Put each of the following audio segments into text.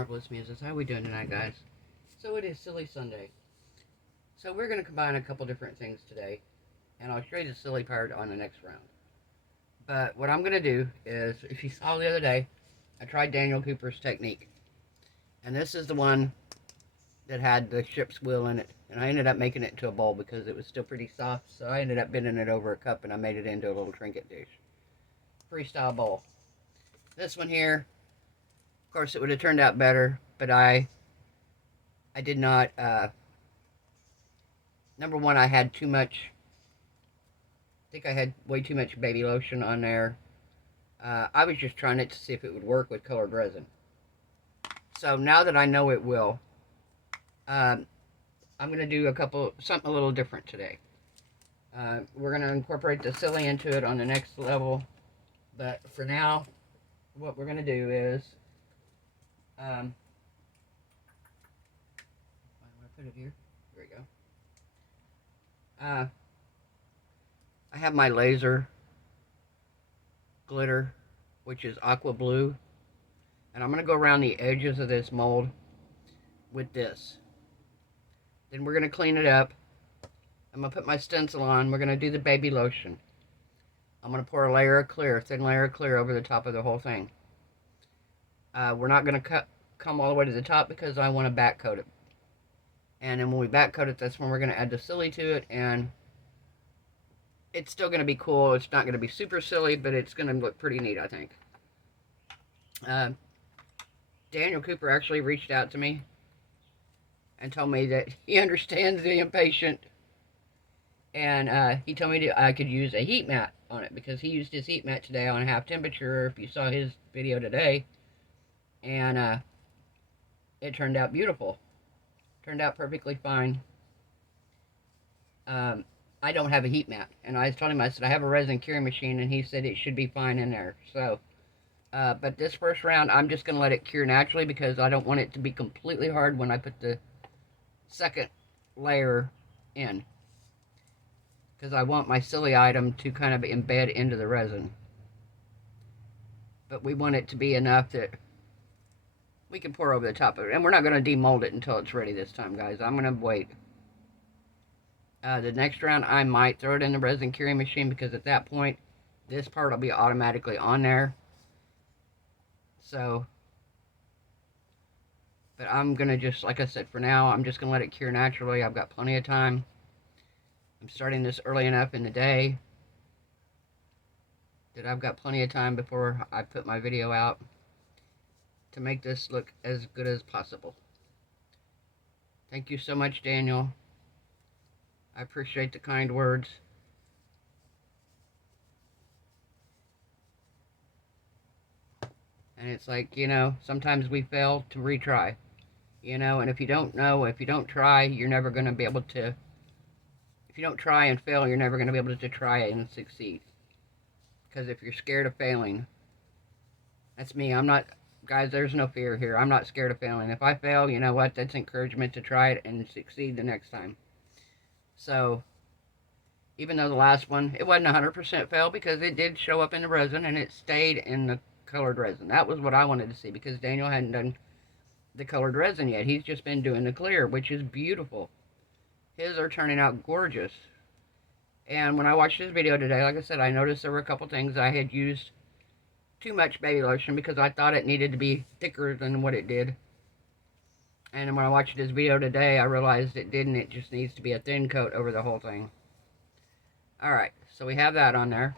Marvelous Muses. How are we doing tonight, guys? So it is Silly Sunday. So we're going to combine a couple different things today, and I'll show you the silly part on the next round. But what I'm going to do is, if you saw the other day, I tried Daniel Cooper's technique. And this is the one that had the ship's wheel in it. And I ended up making it into a bowl because it was still pretty soft. So I ended up bending it over a cup and I made it into a little trinket dish. Freestyle bowl. This one here, of course, it would have turned out better, but I did not, number one, I had too much, I think I had way too much baby lotion on there. I was just trying it to see if it would work with colored resin. So now that I know it will, I'm going to do something a little different today. We're going to incorporate the silly into it on the next level, but for now, what we're going to do is, I want to put it here. There we go. I have my laser glitter, which is aqua blue, and I'm going to go around the edges of this mold with this. Then we're going to clean it up. I'm going to put my stencil on. We're going to do the baby lotion. I'm going to pour a layer of clear, thin layer of clear over the top of the whole thing. We're not going to come all the way to the top because I want to back coat it. And then when we back coat it, that's when we're going to add the silly to it, and it's still going to be cool. It's not going to be super silly, but it's going to look pretty neat, I think. Daniel Cooper actually reached out to me and told me that he understands the impatient, and he told me I could use a heat mat on it because he used his heat mat today on half temperature, if you saw his video today, and it turned out beautiful. Turned out perfectly fine. I don't have a heat mat, and I told him, I said, I have a resin curing machine, and he said it should be fine in there. So, but this first round, I'm just going to let it cure naturally because I don't want it to be completely hard when I put the second layer in, because I want my silly item to kind of embed into the resin. But we want it to be enough that we can pour over the top of it. And we're not going to demold it until it's ready this time, guys. I'm going to wait. The next round, I might throw it in the resin curing machine because at that point, this part will be automatically on there. So, but I'm going to just, like I said, for now, I'm just going to let it cure naturally. I've got plenty of time. I'm starting this early enough in the day that I've got plenty of time before I put my video out to make this look as good as possible. Thank you so much, Daniel. I appreciate the kind words. And it's like, you know, sometimes we fail to retry. You know, and if you don't know, if you don't try, you're never going to be able to, if you don't try and fail, you're never going to be able to try and succeed. Because if you're scared of failing, that's me. I'm not, guys, there's no fear here. I'm not scared of failing. If I fail, you know what? That's encouragement to try it and succeed the next time. So, even though the last one, it wasn't 100% fail because it did show up in the resin and it stayed in the colored resin. That was what I wanted to see because Daniel hadn't done the colored resin yet. He's just been doing the clear, which is beautiful. His are turning out gorgeous. And when I watched his video today, like I said, I noticed there were a couple things I had used too much baby lotion because I thought it needed to be thicker than what it did. And when I watched his video today, I realized it didn't. It just needs to be a thin coat over the whole thing. Alright, so we have that on there.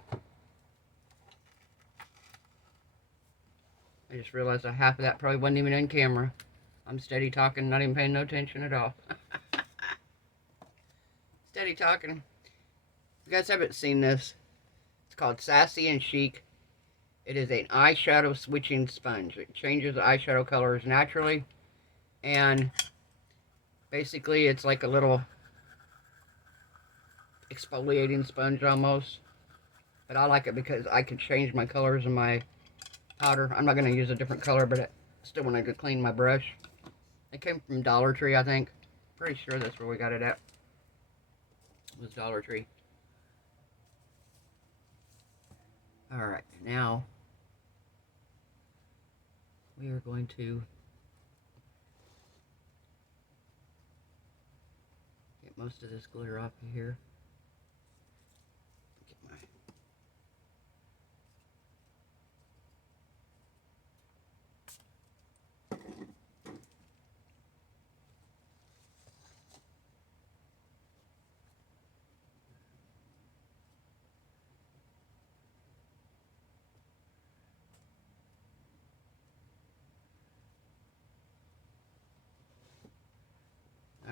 I just realized that half of that probably wasn't even in camera. I'm steady talking, not even paying no attention at all. Steady talking. If you guys haven't seen this, it's called Sassy and Chic. It is an eyeshadow switching sponge. It changes the eyeshadow colors naturally. And basically it's like a little exfoliating sponge almost. But I like it because I can change my colors in my powder. I'm not going to use a different color, but I still want to clean my brush. It came from Dollar Tree, I think. Pretty sure that's where we got it at. It was Dollar Tree. Alright, now we are going to Get most of this glitter off of here. Get my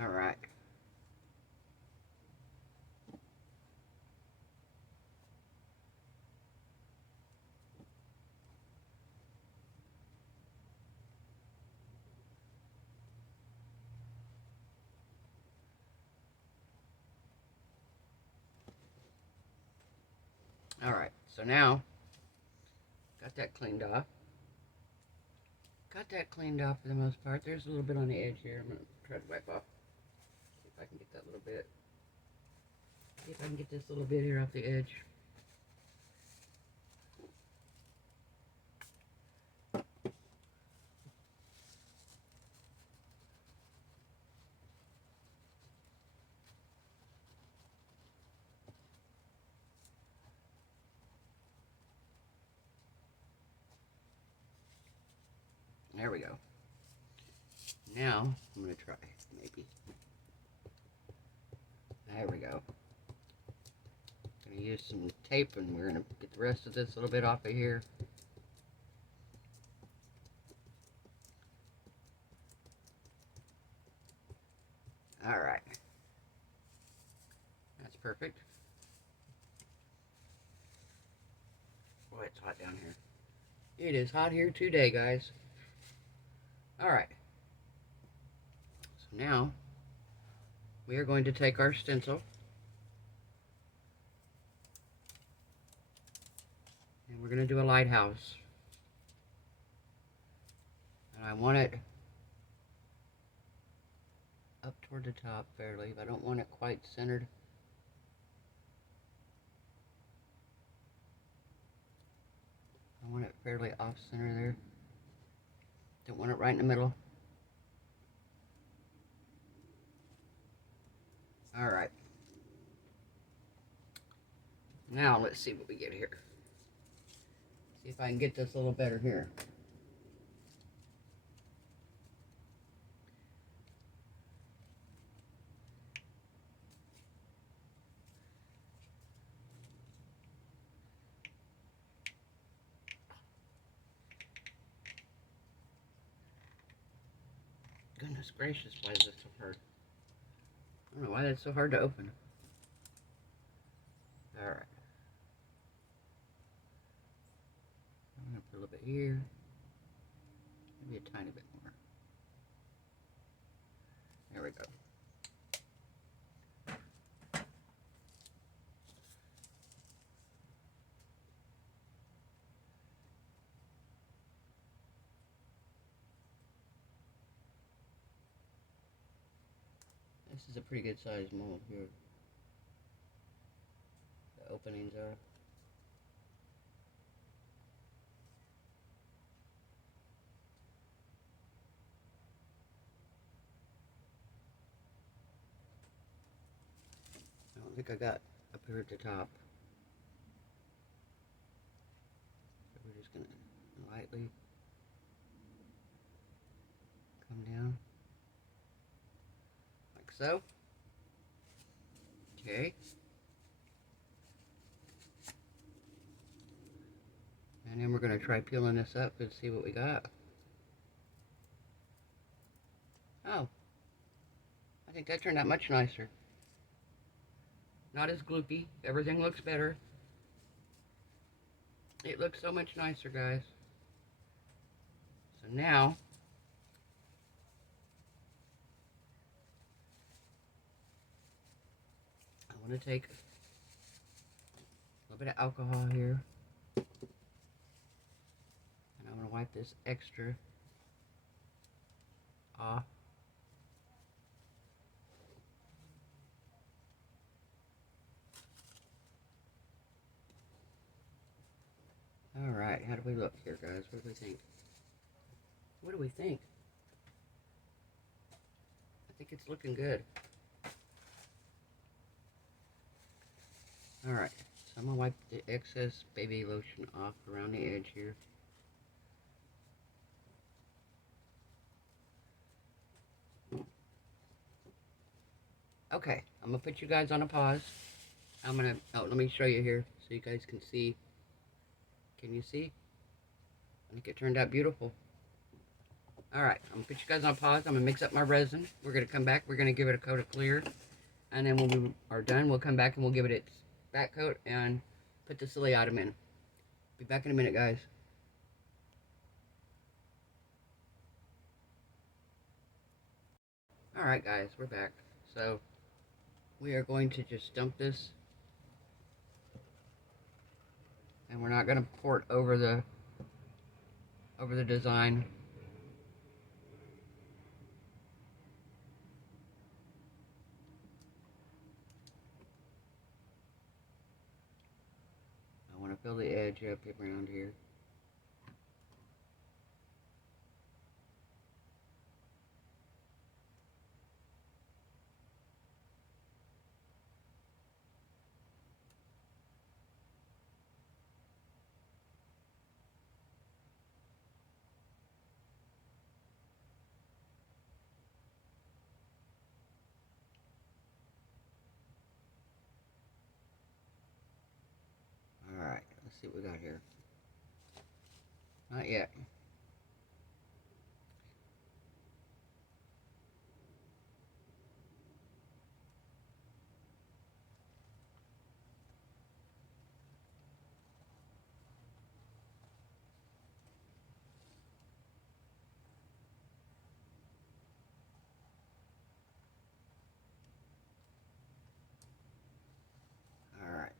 all right. All right, so now got that cleaned off. Got that cleaned off for the most part. There's a little bit on the edge here. I'm gonna try to wipe off. See if I can get that little bit. See if I can get this little bit here off the edge. There we go. Now, I'm going to try, maybe. There we go. I'm going to use some tape and we're going to get the rest of this little bit off of here. Alright. That's perfect. Boy, it's hot down here. It is hot here today, guys. Alright. So now, we are going to take our stencil and we're going to do a lighthouse. And I want it up toward the top fairly, but I don't want it quite centered. I want it fairly off center there. Don't want it right in the middle. Alright. Now let's see what we get here. See if I can get this a little better here. Goodness gracious, why is this so hard? I don't know why that's so hard to open. Alright. I'm going to put a little bit here. Maybe a tiny bit more. There we go. This is a pretty good sized mold here. The openings are. I don't think I got up here at the top. So we're just going to lightly come down. Like so. Okay. And then we're going to try peeling this up and see what we got. Oh. I think that turned out much nicer. Not as gloopy. Everything looks better. It looks so much nicer, guys. So now, I want to take a little bit of alcohol here. And I'm going to wipe this extra off. Alright, how do we look here, guys? What do we think? What do we think? I think it's looking good. Alright, so I'm going to wipe the excess baby lotion off around the edge here. Okay, I'm going to put you guys on a pause. I'm going to, oh, let me show you here so you guys can see. Can you see? I think it turned out beautiful. Alright, I'm going to put you guys on pause. I'm going to mix up my resin. We're going to come back. We're going to give it a coat of clear. And then when we are done, we'll come back and we'll give it its back coat and put the silly item in. Be back in a minute, guys. Alright, guys, we're back. So, we are going to just dump this. And we're not going to pour it over the design. I want to fill the edge up around here. Alright, let's see what we got here. Not yet. Alright.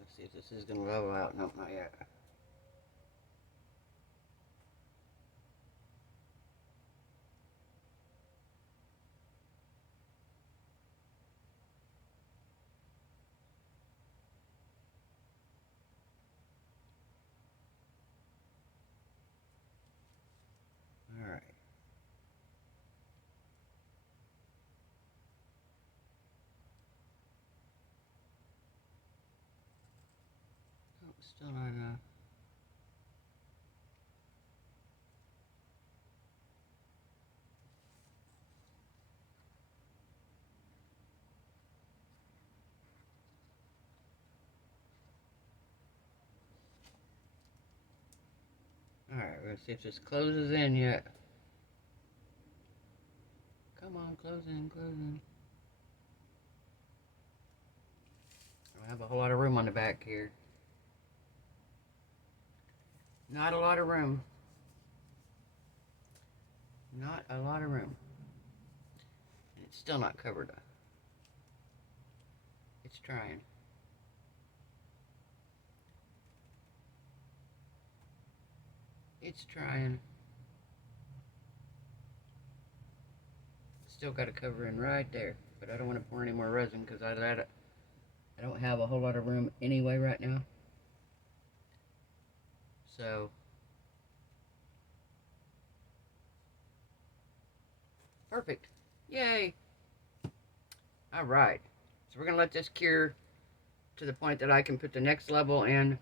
Let's see if this is going to level out. Nope, not yet. Alright. Oh, still not enough. Alright, we're going to see if this closes in yet. Come on, close in, close in. I don't have a whole lot of room on the back here. Not a lot of room. Not a lot of room. And it's still not covered up. It's trying. It's trying. Still got a cover in right there. But I don't want to pour any more resin because I don't have a whole lot of room anyway right now. So, perfect. Yay. Alright. So we're going to let this cure to the point that I can put the next level in,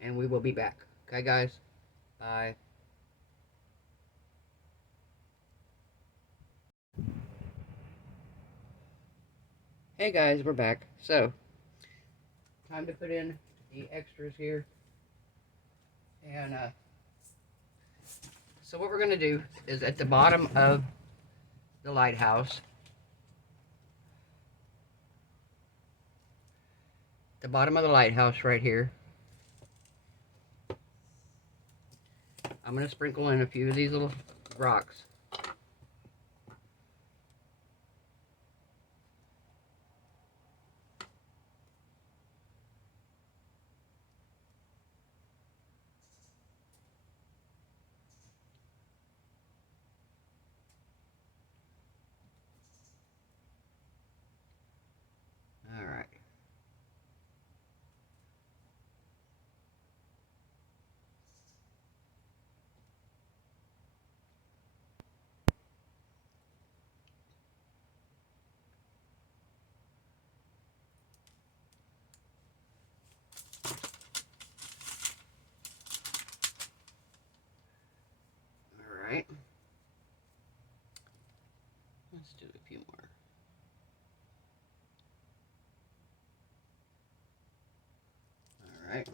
and we will be back. Okay, guys? Bye. Hey guys, we're back. So, time to put in the extras here. And, so what we're going to do is at the bottom of the lighthouse, right here, I'm going to sprinkle in a few of these little rocks. Alright. do a few more. All right.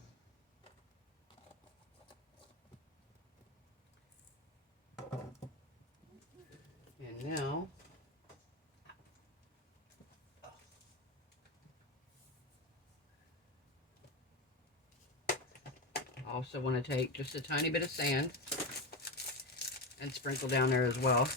And now, I also want to take just a tiny bit of sand and sprinkle down there as well.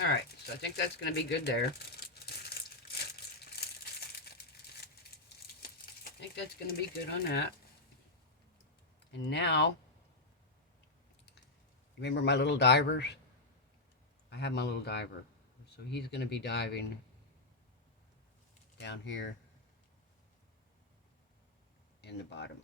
All right, so I think that's going to be good there. I think that's going to be good on that. And now, remember my little divers? I have my little diver. So he's going to be diving down here in the bottom.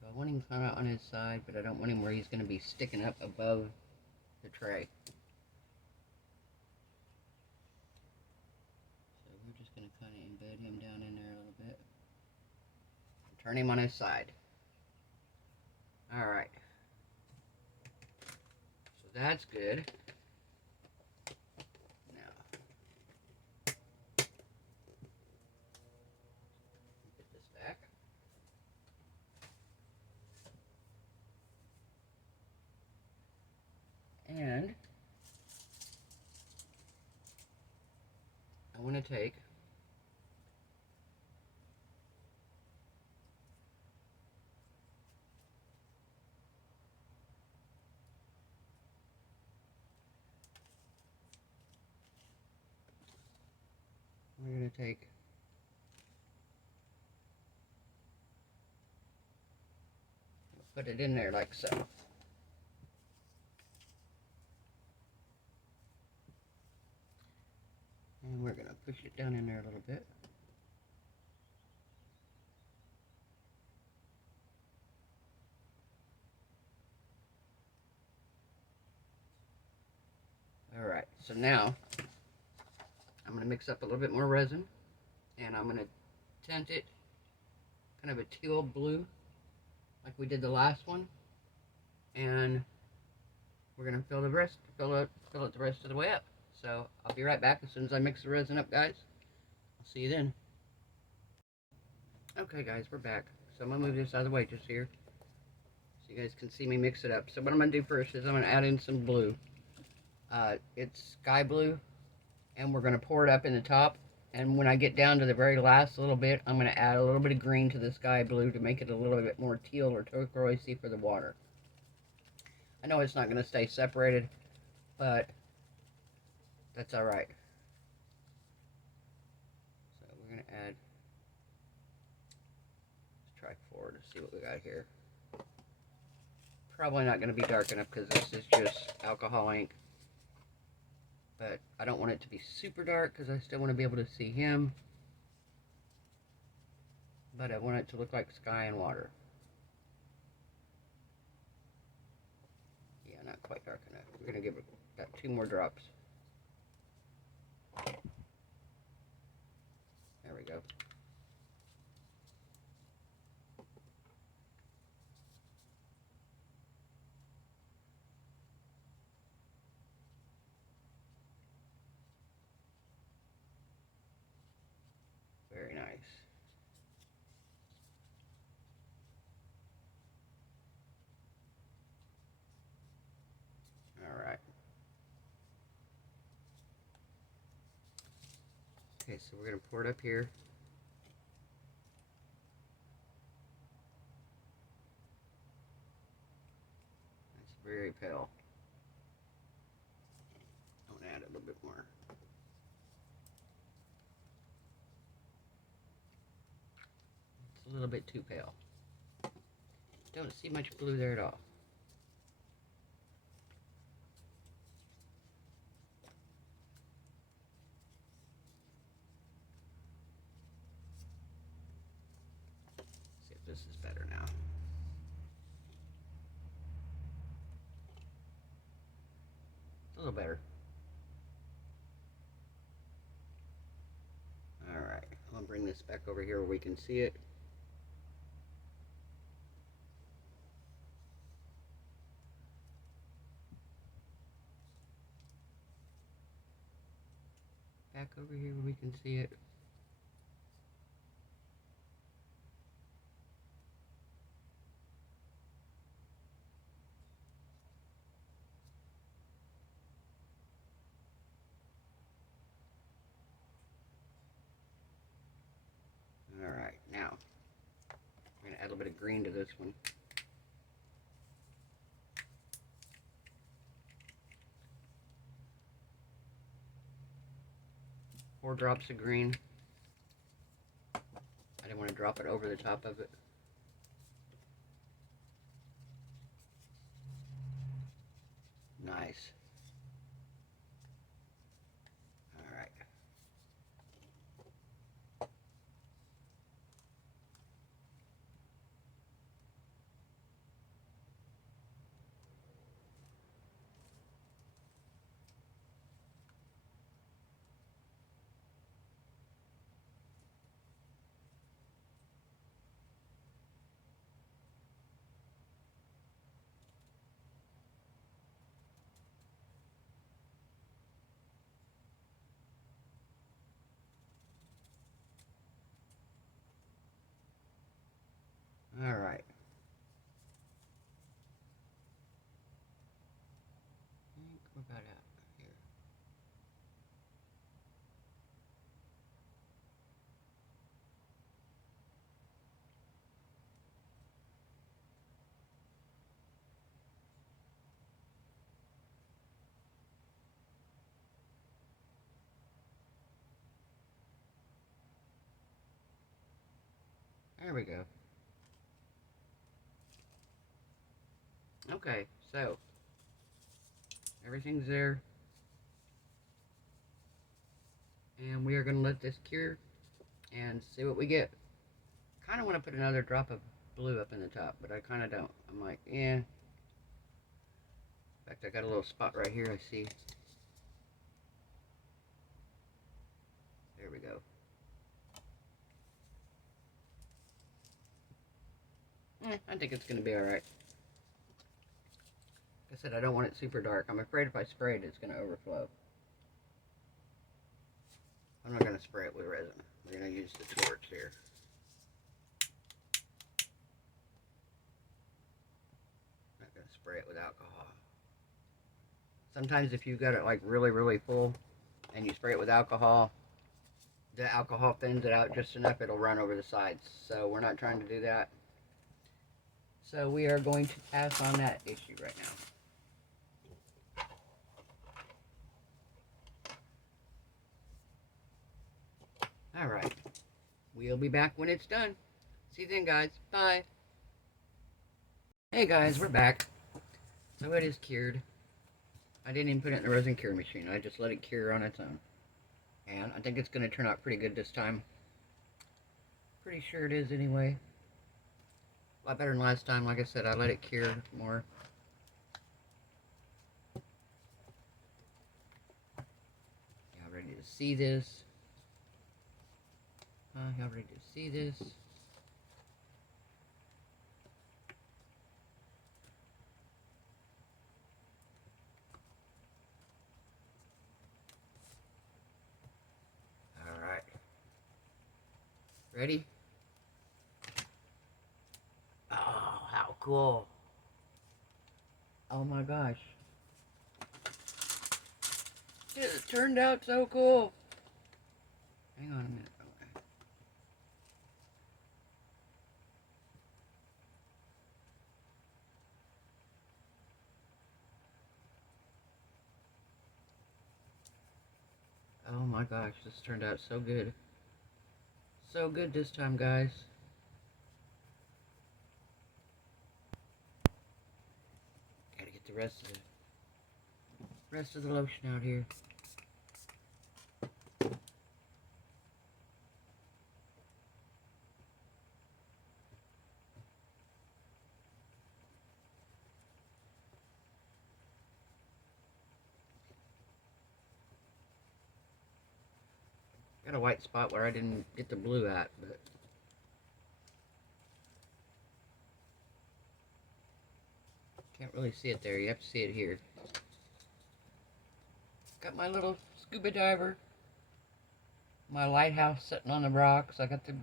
So I want him kind of on his side, but I don't want him where he's going to be sticking up above the tray. So we're just going to kind of embed him down in there a little bit. Turn him on his side. All right. So that's good. Now, get this back. And I want to take put it in there like so. And we're going to push it down in there a little bit. All right, so now I'm going to mix up a little bit more resin, and I'm going to tint it kind of a teal blue like we did the last one, and we're going to fill it the rest of the way up. So I'll be right back as soon as I mix the resin up, guys. I'll see you then. Okay, guys, we're back. So I'm going to move this out of the way just here so you guys can see me mix it up. So what I'm going to do first is I'm going to add in some blue. It's sky blue, and we're going to pour it up in the top. And when I get down to the very last little bit, I'm going to add a little bit of green to the sky blue to make it a little bit more teal or turquoisey for the water. I know it's not going to stay separated, but that's all right. So we're going to add, let's try 4 to see what we got here. Probably not going to be dark enough because this is just alcohol ink. But I don't want it to be super dark because I still want to be able to see him. But I want it to look like sky and water. Yeah, not quite dark enough. We're going to give it about 2 more drops. There we go. Very nice. All right. Okay, so we're going to pour it up here. It's very pale. I'm going to add a little bit more. It's a little bit too pale. Don't see much blue there at all. See if this is better now. A little better. Alright, I'm going to bring this back over here where we can see it. Back over here where we can see it. Alright, now I'm going to add a little bit of green to this one. 4 drops of green. I didn't want to drop it over the top of it. Nice. Alright. Alright. I think we're about out here. There we go. Okay, so everything's there. And we are going to let this cure and see what we get. Kind of want to put another drop of blue up in the top, but I kind of don't. I'm like, yeah. In fact, I got a little spot right here, I see. There we go. I think it's going to be alright. Like I said, I don't want it super dark. I'm afraid if I spray it, it's going to overflow. I'm not going to spray it with resin. We're going to use the torch here. I'm not going to spray it with alcohol. Sometimes if you've got it like really, really full and you spray it with alcohol, the alcohol thins it out just enough, it'll run over the sides. So we're not trying to do that. So we are going to pass on that issue right now. Alright. We'll be back when it's done. See you then, guys. Bye. Hey, guys. We're back. So it is cured. I didn't even put it in the resin cure machine. I just let it cure on its own. And I think it's going to turn out pretty good this time. Pretty sure it is anyway. A lot better than last time. Like I said, I let it cure more. Y'all ready to see this? Y'all ready to see this? Alright. Ready? Oh, how cool. Oh my gosh. It turned out so cool. Hang on a minute. Okay. Oh my gosh, this turned out so good. So good this time, guys. Gotta get the rest of the lotion out here. Got a white spot where I didn't get the blue at, but can't really see it there. You have to see it here. Got my little scuba diver, my lighthouse sitting on the rocks. I got the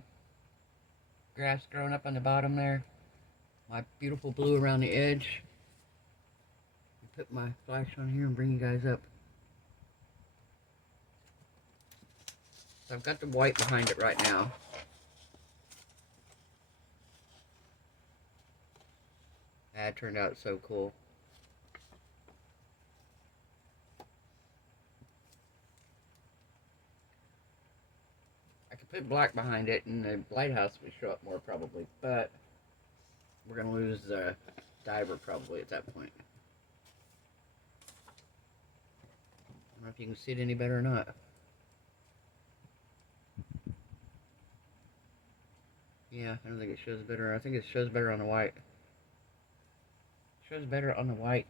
grass growing up on the bottom there. My beautiful blue around the edge. Put my flash on here and bring you guys up. So I've got the white behind it right now. That turned out so cool. I could put black behind it and the lighthouse would show up more probably, but we're going to lose the diver probably at that point. I don't know if you can see it any better or not. Yeah, I don't think it shows better. I think it shows better on the white. Shows better on the white.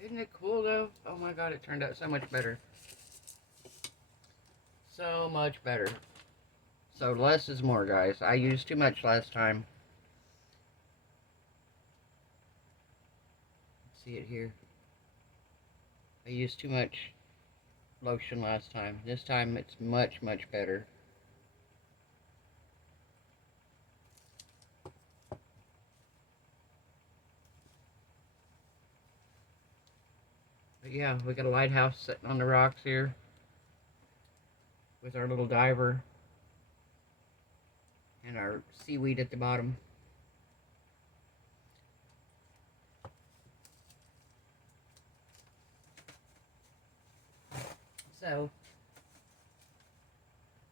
Isn't it cool though? Oh my god, it turned out so much better. So much better. So less is more, guys. I used too much last time. See it here. I used too much lotion last time. This time it's much, much better. But yeah, we got a lighthouse sitting on the rocks here with our little diver and our seaweed at the bottom. So,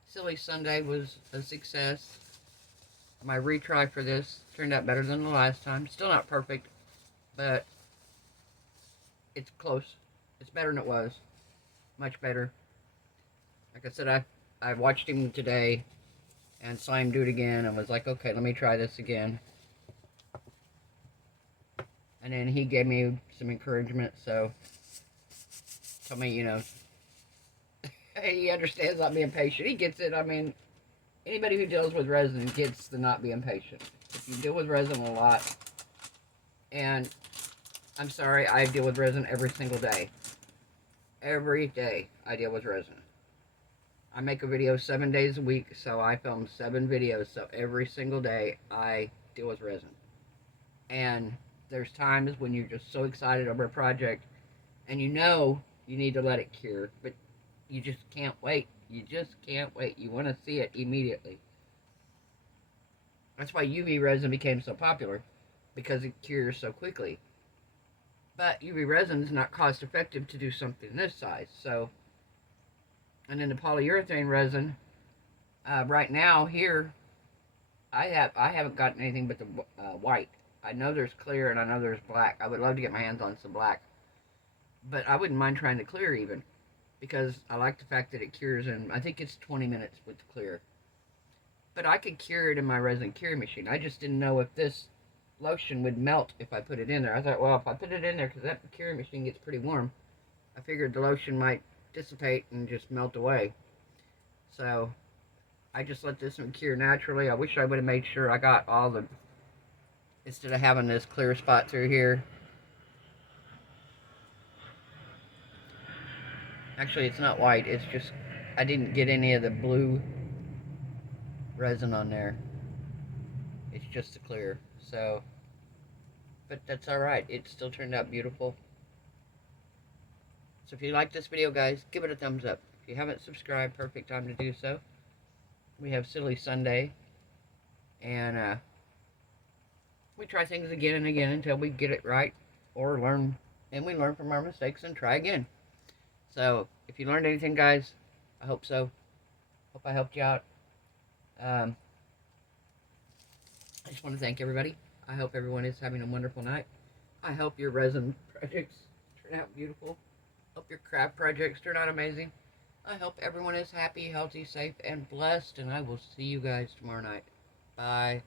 Silly Sunday was a success. My retry for this turned out better than the last time. Still not perfect, but it's close. It's better than it was. Much better. Like I said, I watched him today and saw him do it again and was like, okay, let me try this again. And then he gave me some encouragement, so told me, you know, he understands not being patient. He gets it. I mean, anybody who deals with resin gets the not being patient. If you deal with resin a lot, and I'm sorry, I deal with resin every single day. Every day I deal with resin. I make a video 7 days a week, so I film 7 videos, so every single day I deal with resin. And there's times when you're just so excited over a project, and you know you need to let it cure, but you just can't wait. You just can't wait. You want to see it immediately. That's why UV resin became so popular, because it cures so quickly. But UV resin is not cost effective to do something this size. So, and then the polyurethane resin, right now here, I haven't gotten anything but the white. I know there's clear and I know there's black. I would love to get my hands on some black, but I wouldn't mind trying the clear even, because I like the fact that it cures in, I think it's 20 minutes with the clear. But I could cure it in my resin curing machine. I just didn't know if this lotion would melt if I put it in there. I thought, well, if I put it in there, because that curing machine gets pretty warm, I figured the lotion might dissipate and just melt away. So I just let this one cure naturally. I wish I would have made sure I got all the, instead of having this clear spot through here. Actually, it's not white. It's just, I didn't get any of the blue resin on there. It's just the clear. So, but that's alright. It still turned out beautiful. So if you like this video, guys, give it a thumbs up. If you haven't subscribed, perfect time to do so. We have Silly Sunday. And we try things again and again until we get it right or learn. And we learn from our mistakes and try again. So if you learned anything, guys, I hope so. Hope I helped you out. I just want to thank everybody. I hope everyone is having a wonderful night. I hope your resin projects turn out beautiful. Hope your craft projects turn out amazing. I hope everyone is happy, healthy, safe, and blessed. And I will see you guys tomorrow night. Bye.